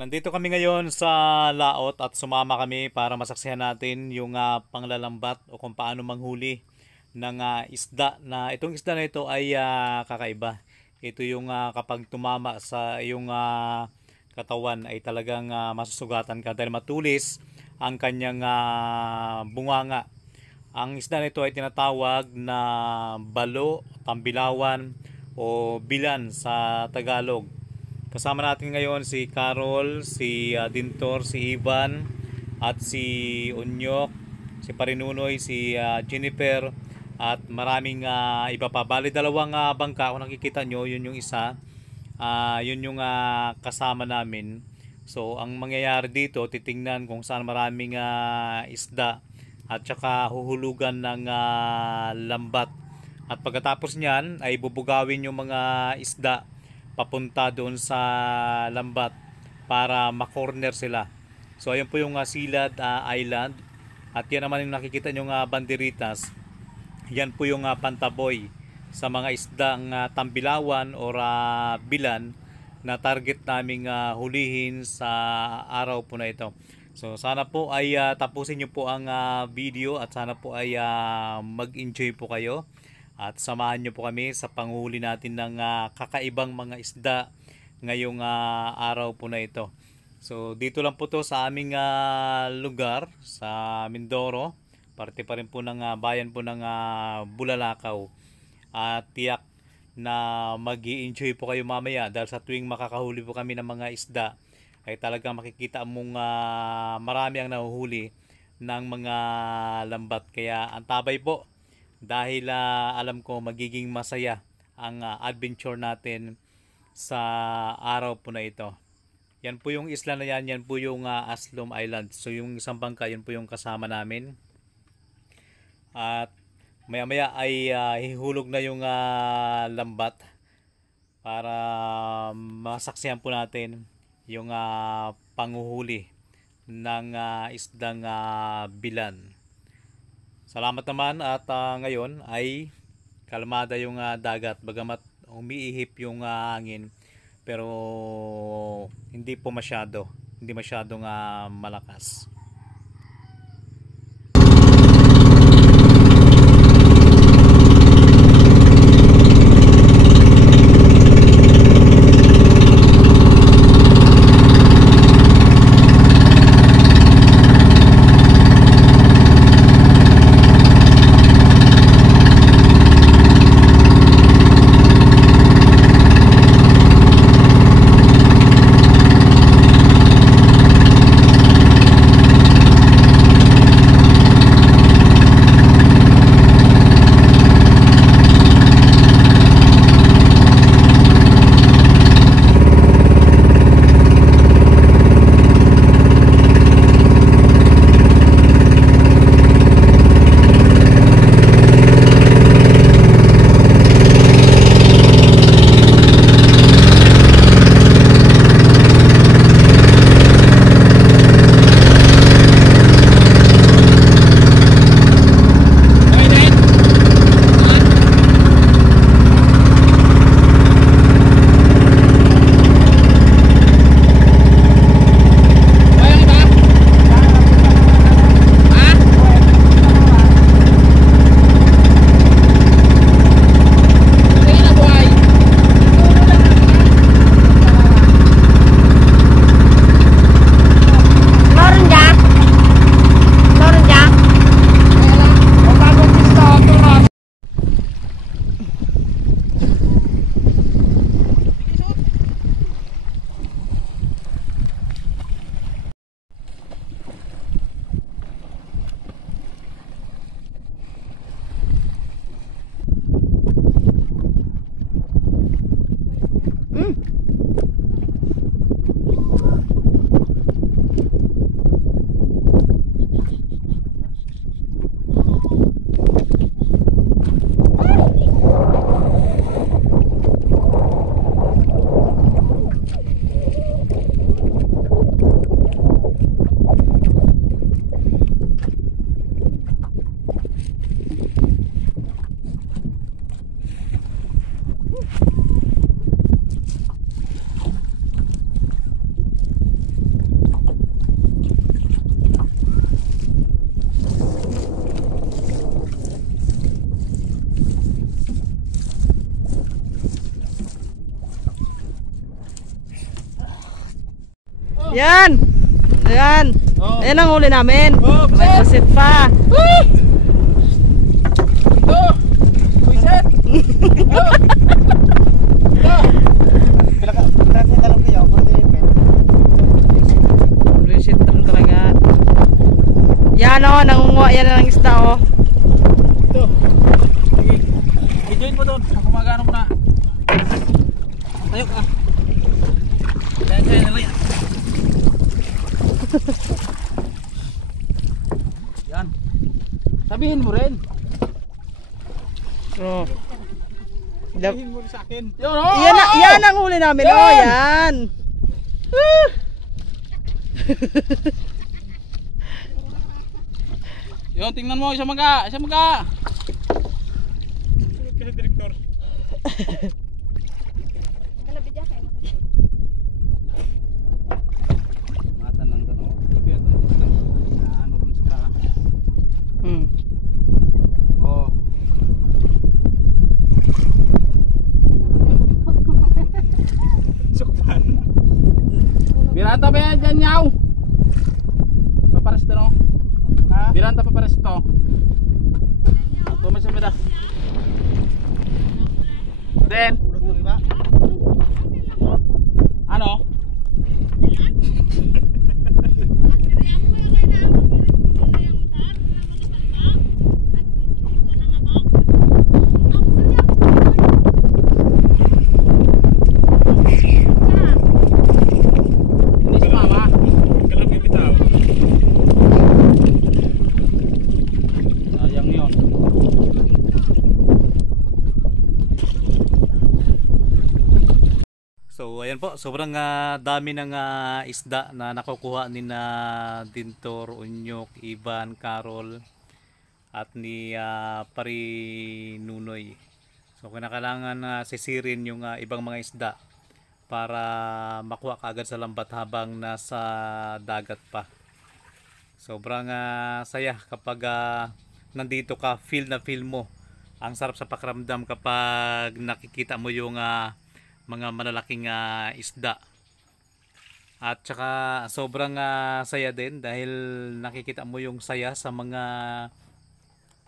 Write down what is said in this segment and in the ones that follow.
Nandito kami ngayon sa laot at sumama kami para masaksihan natin yung panglalambat o kung paano manghuli ng isda na itong isda na ito ay kakaiba. Ito yung kapag tumama sa yung katawan ay talagang masusugatan ka dahil matulis ang kanyang bunganga. Ang isda na ito ay tinatawag na balo, tambilawan o bilan sa Tagalog. Kasama natin ngayon si Carol, si Dintor, si Ivan at si Unyok, si Parinunoy, si Jennifer at maraming iba pa. Bali dalawang bangka kung nakikita nyo, yun yung isa. Yun yung kasama namin. So ang mangyayari dito, titingnan kung saan maraming isda at saka huhulugan ng lambat. At pagkatapos niyan ay bubugawin yung mga isda papunta doon sa lambat para makorner sila. So ayun po yung Silad Island at yan naman yung nakikita nyo banderitas. Yan po yung pantaboy sa mga isdang tambilawan or bilan na target naming hulihin sa araw po na ito. So sana po ay tapusin nyo po ang video at sana po ay mag-enjoy po kayo. At samahan nyo po kami sa panghuli natin ng kakaibang mga isda ngayong araw po na ito. So dito lang po to sa aming lugar sa Mindoro. Parte pa rin po ng bayan po ng Bulalakaw. At tiyak na mag-i-enjoy po kayo mamaya dahil sa tuwing makakahuli po kami ng mga isda ay talagang makikita mong marami ang nahuhuli ng mga lambat. Kaya ang tabay po. Dahil alam ko magiging masaya ang adventure natin sa araw po na ito. Yan po yung isla na yan, yan po yung Aslom Island. So yung isang bangka, yun po yung kasama namin. At maya maya ay hihulog na yung lambat para masaksihan po natin yung panguhuli ng isdang bilan. Salamat naman at ngayon ay kalmada yung dagat bagamat umiihip yung hangin pero hindi po hindi masyadong malakas. Yan. Ayan. Oh. Ayan ang huli namin. Oh, May pusit pa. Ito. Puset. Oh. Ito. Kita lang kayo, pwede yung pen. Pusit talaga. Yan o, nangunguha yan ng isda o. Ito. Sige. I-join mo doon. Ako magano ko na. Tayo ka. Kaya na yan. Yan. Sabihin mo rin. Oh. Sabihin mo rin sa akin. Yan ang huli namin. Yan. Oh, yan. Yun, tingnan mo. Isa maga. Isa maga. Sunod ka sa direktor. Matan lang ito, no? Ibiyat na ito. Ano rin sa Hmm. oh. Suktan. Biranta ba yan dyan, Nyaw? Papares ito, no? Ha? Biranta papares ito. Tumas mo dah. Then, ano? Ini si mama. Kenapa bitaw? Sayang yun. So ayan po, sobrang dami ng isda na nakukuha ni na Dintor, Unyok, Ivan, Carol at ni Pari Nunoy. So kinakailangan sisirin yung ibang mga isda para makuha kaagad sa lambat habang nasa dagat pa. Sobrang saya kapag nandito ka, feel na feel mo. Ang sarap sa pakiramdam kapag nakikita mo yung mga malalaking isda. At saka sobrang saya din dahil nakikita mo yung saya sa mga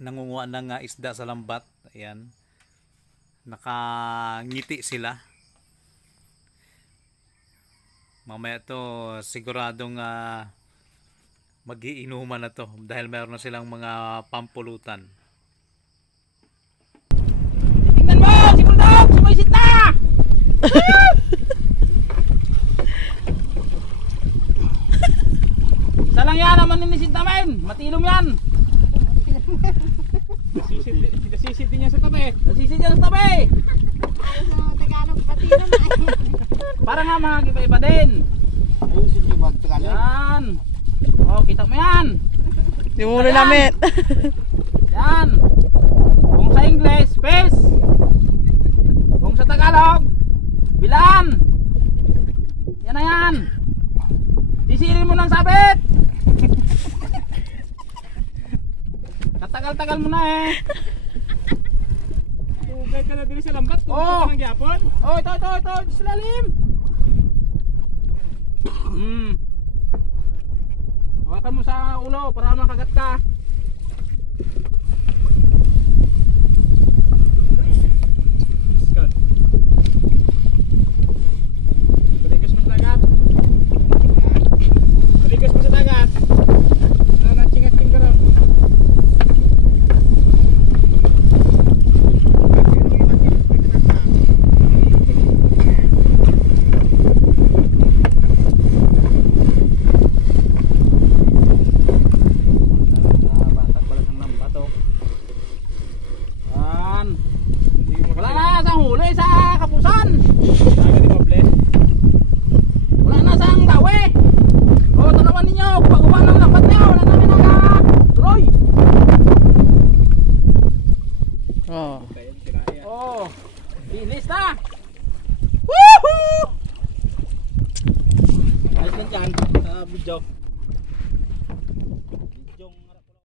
nangunguha ng isda sa lambat. Ayan. Nakangiti sila. Mamaya to siguradong mag-iinuman na to dahil meron na silang mga pampulutan. Tingnan mo! Si Bulldog! Sumisit na! Isa lang yan ang maninisid namin. Matilong yan. Nasisid din yan sa tabi. Nasisid yan sa tabi. Tagalog patilong na. Para nga mga iba-iba din. Ayusin nyo mag-Tagalog. Yan. Oh, kita mo yan. Yung huli namin. Yan. Kung sa English, fish. Kung sa Tagalog, bilan. Yan na yan. Sisirin mo ng sabit. Katagal-tagal mo na eh. Ugay ka na din sa lambat. Oh. Oh, ito. Sa lalim. Hawakan mo sa ulo para makagat ka. Balikas mo sa dagat. Balikas mo sa dagat. Nanacing-acing ka ron. Wala na sa huli sa kapusan. Wala na sa dawe. O, tanawan ninyo. Pag-uwa ng lambat nyo. Wala namin naka-tuloy. Oh. Oh, bilis na. Woohoo! Ayos lang dyan sa video.